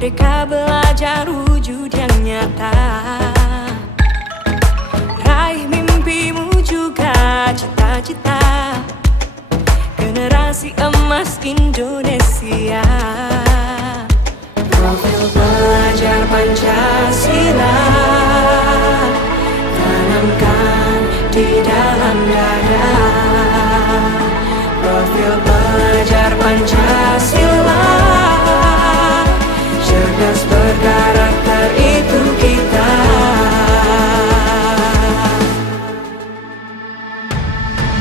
Merdeka belajar wujud yang nyata. Raih mimpimu juga cita-cita. Generasi emas Indonesia. Profil pelajar Pancasila tanamkan di dalam dada. Profil pelajar Pancasila, cerdas berkarakter itu kita.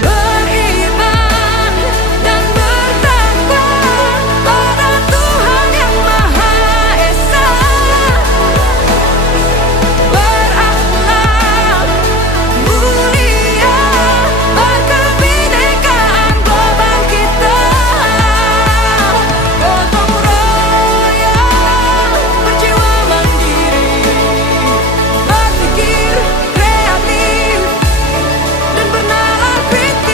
Beriman dan bertakwa pada Tuhan yang Maha Esa. Berakhlak mulia, berkebinekaan global kita. Gotong royong, berjiwa mandiri, berpikir kreatif dan bernalar kritis.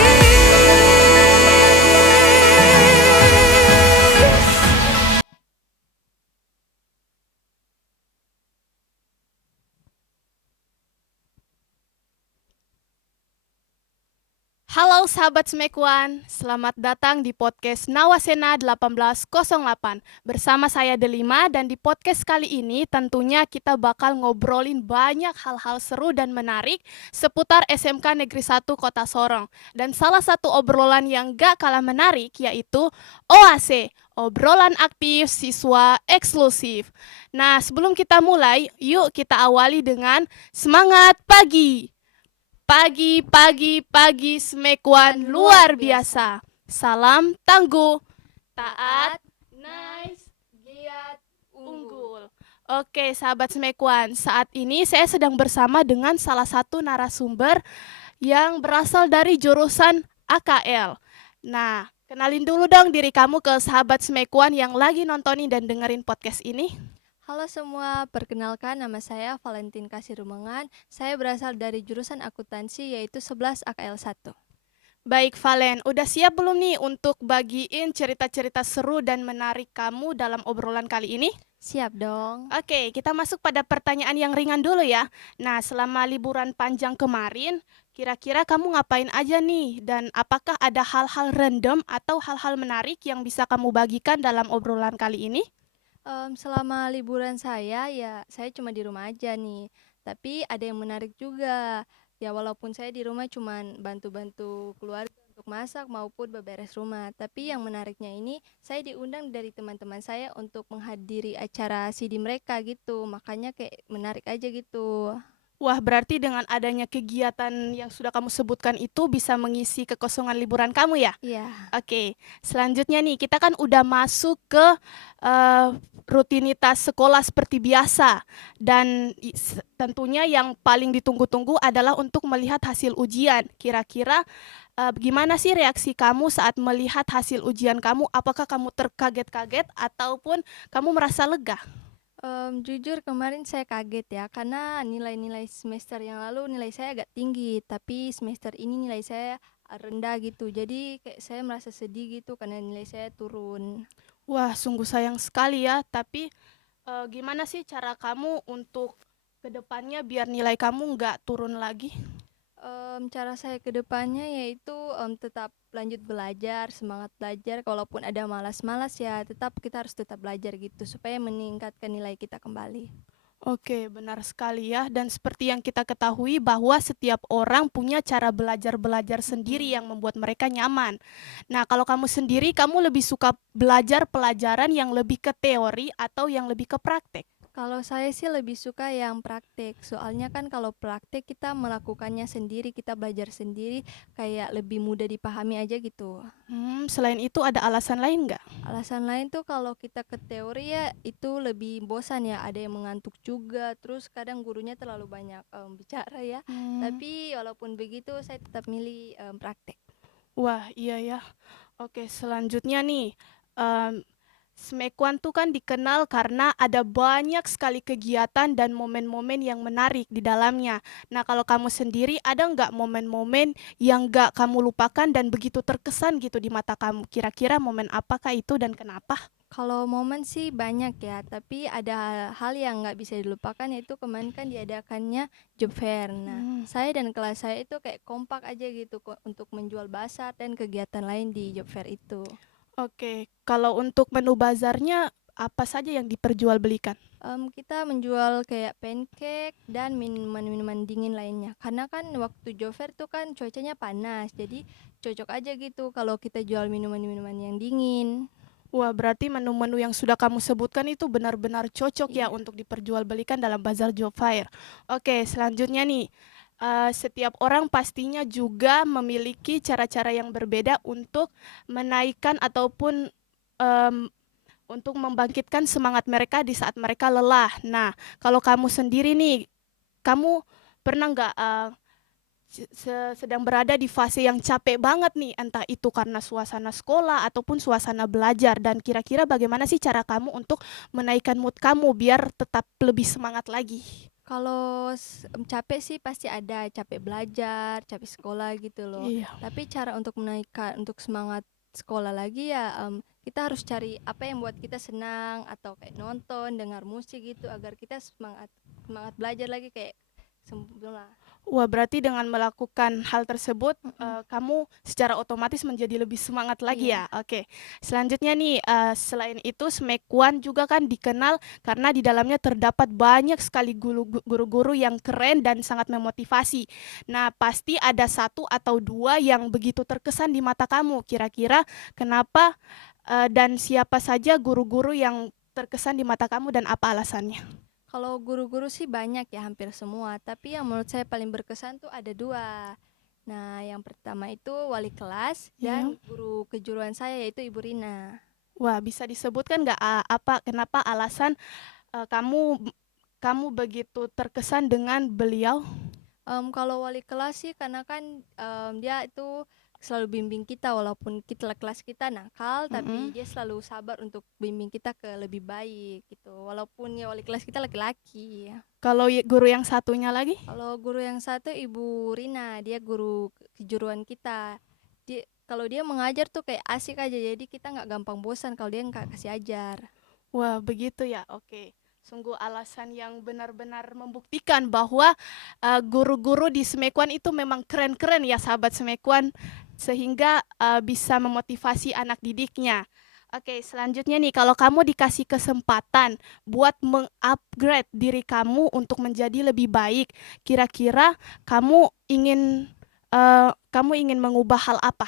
Halo sahabat Smekuan, selamat datang di podcast Nawasena 1808. Bersama saya Delima, dan di podcast kali ini tentunya kita bakal ngobrolin banyak hal-hal seru dan menarik seputar SMK Negeri 1 Kota Sorong. Dan salah satu obrolan yang gak kalah menarik yaitu OAC, obrolan aktif siswa eksklusif. Nah, sebelum kita mulai, yuk kita awali dengan semangat pagi. Pagi Smekuan luar biasa. Salam tangguh, taat, nice, giat, unggul. Oke sahabat Smekuan, saat ini saya sedang bersama dengan salah satu narasumber yang berasal dari jurusan AKL. Nah, kenalin dulu dong diri kamu ke sahabat Smekuan yang lagi nontonin dan dengerin podcast ini. Halo semua, perkenalkan nama saya Valentin Kasirumangan. Saya berasal dari jurusan akuntansi yaitu 11 AKL 1. Baik Valen, udah siap belum nih untuk bagiin cerita-cerita seru dan menarik kamu dalam obrolan kali ini? Siap dong. Oke, kita masuk pada pertanyaan yang ringan dulu ya. Nah, selama liburan panjang kemarin, kira-kira kamu ngapain aja nih? Dan apakah ada hal-hal random atau hal-hal menarik yang bisa kamu bagikan dalam obrolan kali ini? Selama liburan saya saya cuma di rumah aja nih. Tapi ada yang menarik juga. Ya walaupun saya di rumah cuman bantu-bantu keluarga untuk masak maupun beberes rumah. Tapi yang menariknya ini saya diundang dari teman-teman saya untuk menghadiri acara CD mereka gitu. Makanya kayak menarik aja gitu. Wah, berarti dengan adanya kegiatan yang sudah kamu sebutkan itu bisa mengisi kekosongan liburan kamu ya? Iya. Oke, selanjutnya nih kita kan udah masuk ke rutinitas sekolah seperti biasa, dan tentunya yang paling ditunggu-tunggu adalah untuk melihat hasil ujian. Kira-kira gimana sih reaksi kamu saat melihat hasil ujian kamu? Apakah kamu terkaget-kaget ataupun kamu merasa lega? Jujur kemarin saya kaget ya, karena nilai-nilai semester yang lalu nilai saya agak tinggi, tapi semester ini nilai saya rendah gitu. Jadi kayak saya merasa sedih gitu karena nilai saya turun. Wah, sungguh sayang sekali ya. Tapi gimana sih cara kamu untuk kedepannya biar nilai kamu nggak turun lagi? Cara saya ke depannya yaitu tetap lanjut belajar, semangat belajar. Kalaupun ada malas-malas ya kita harus tetap belajar gitu supaya meningkatkan nilai kita kembali. Oke, benar sekali ya. Dan seperti yang kita ketahui bahwa setiap orang punya cara belajar-belajar sendiri yang membuat mereka nyaman. Nah, kalau kamu sendiri, kamu lebih suka belajar pelajaran yang lebih ke teori atau yang lebih ke praktek? Kalau saya sih lebih suka yang praktek, soalnya kan kalau praktek kita melakukannya sendiri, kita belajar sendiri, kayak lebih mudah dipahami aja gitu. Selain itu ada alasan lain nggak? Alasan lain tuh kalau kita ke teori ya itu lebih bosan ya, ada yang mengantuk juga, terus kadang gurunya terlalu banyak bicara ya. Tapi walaupun begitu saya tetap milih praktek. Wah, iya ya. Oke, selanjutnya nih, Smekuan tuh kan dikenal karena ada banyak sekali kegiatan dan momen-momen yang menarik di dalamnya. Nah, kalau kamu sendiri ada nggak momen-momen yang nggak kamu lupakan dan begitu terkesan gitu di mata kamu? Kira-kira momen apakah itu dan kenapa? Kalau momen sih banyak ya, tapi ada hal yang nggak bisa dilupakan yaitu kemarin kan diadakannya job fair. Nah, saya dan kelas saya itu kayak kompak aja gitu untuk menjual bazar dan kegiatan lain di job fair itu. Oke, kalau untuk menu bazarnya apa saja yang diperjualbelikan? Kita menjual kayak pancake dan minuman-minuman dingin lainnya. Karena kan waktu job fair tuh kan cuacanya panas, jadi cocok aja gitu kalau kita jual minuman-minuman yang dingin. Wah, berarti menu-menu yang sudah kamu sebutkan itu benar-benar cocok ya Iya. untuk diperjualbelikan dalam bazar job fair. Oke, selanjutnya nih, setiap orang pastinya juga memiliki cara-cara yang berbeda untuk menaikkan ataupun untuk membangkitkan semangat mereka di saat mereka lelah. Nah, kalau kamu sendiri nih, kamu pernah nggak sedang berada di fase yang capek banget nih, entah itu karena suasana sekolah ataupun suasana belajar, dan kira-kira bagaimana sih cara kamu untuk menaikkan mood kamu biar tetap lebih semangat lagi? Kalau capek sih pasti ada, capek belajar, capek sekolah gitu loh. Iya. Tapi cara untuk menaikkan untuk semangat sekolah lagi ya kita harus cari apa yang buat kita senang atau kayak nonton, dengar musik gitu agar kita semangat semangat belajar lagi kayak sebelum lah. Wah, berarti dengan melakukan hal tersebut, kamu secara otomatis menjadi lebih semangat lagi Iya. ya? Oke. Selanjutnya nih, selain itu Smekuan juga kan dikenal karena di dalamnya terdapat banyak sekali guru-guru yang keren dan sangat memotivasi. Nah, pasti ada satu atau dua yang begitu terkesan di mata kamu. Kira-kira kenapa, dan siapa saja guru-guru yang terkesan di mata kamu dan apa alasannya? Kalau guru-guru sih banyak ya, hampir semua. Tapi yang menurut saya paling berkesan tuh ada dua. Nah, yang pertama itu wali kelas Iya. dan guru kejuruan saya yaitu Ibu Rina. Wah, bisa disebutkan nggak, kenapa alasan, kamu begitu terkesan dengan beliau? Kalau wali kelas sih karena kan dia itu selalu bimbing kita walaupun kelas kita nakal, tapi Mhm. dia selalu sabar untuk bimbing kita ke lebih baik gitu. Walaupun ya wali kelas kita laki-laki. Kalau guru yang satunya lagi? Kalau guru yang satu Ibu Rina, dia guru kejuruan kita. Kalau dia mengajar tuh kayak asik aja, jadi kita nggak gampang bosan kalau dia nggak kasih ajar. Wah, begitu ya? Oke. Sungguh alasan yang benar-benar membuktikan bahwa, guru-guru di Smekuan itu memang keren-keren ya, sahabat Smekuan, sehingga, bisa memotivasi anak didiknya. Oke, selanjutnya nih, kalau kamu dikasih kesempatan buat meng-upgrade diri kamu untuk menjadi lebih baik, kira-kira kamu ingin mengubah hal apa?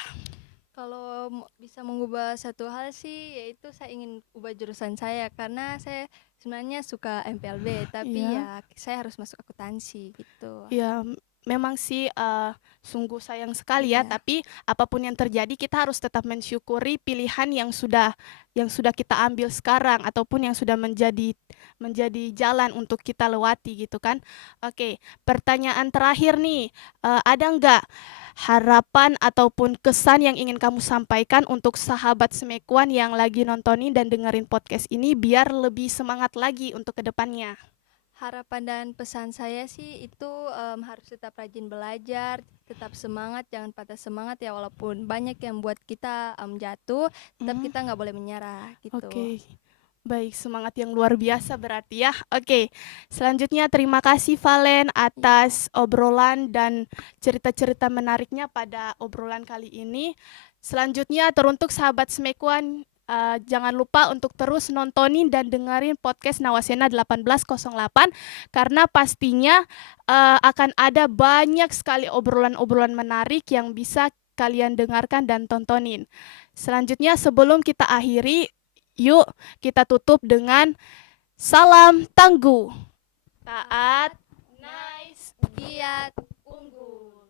Kalau bisa mengubah satu hal sih, yaitu saya ingin ubah jurusan saya karena saya sebenarnya suka MPLB, tapi Iya. ya saya harus masuk akuntansi gitu. Ya, memang sih, sungguh sayang sekali ya, Iya. tapi apapun yang terjadi kita harus tetap mensyukuri pilihan yang sudah kita ambil sekarang ataupun yang sudah menjadi jalan untuk kita lewati gitu kan. Oke, pertanyaan terakhir nih, ada nggak harapan ataupun kesan yang ingin kamu sampaikan untuk sahabat Smekuan yang lagi nontonin dan dengerin podcast ini biar lebih semangat lagi untuk kedepannya? Harapan dan pesan saya sih itu harus tetap rajin belajar, tetap semangat, jangan patah semangat ya walaupun banyak yang buat kita jatuh, tetap Mhm. kita nggak boleh menyerah gitu. Oke. Baik, semangat yang luar biasa berarti ya. Oke, selanjutnya terima kasih Valen atas obrolan dan cerita-cerita menariknya pada obrolan kali ini. Selanjutnya teruntuk sahabat Smekuan, jangan lupa untuk terus nontonin dan dengerin podcast Nawasena 1808 karena pastinya akan ada banyak sekali obrolan-obrolan menarik yang bisa kalian dengarkan dan tontonin. Selanjutnya sebelum kita akhiri, yuk kita tutup dengan salam tangguh. Taat, nice, Giat, unggul.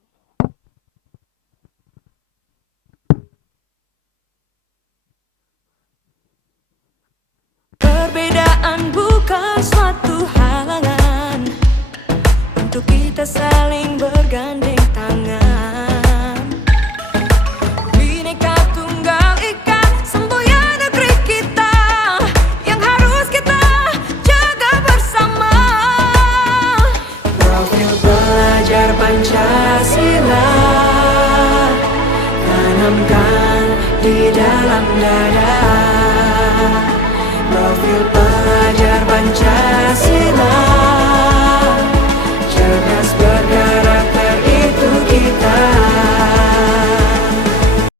Perbedaan bukan suatu halangan untuk kita saling bergandeng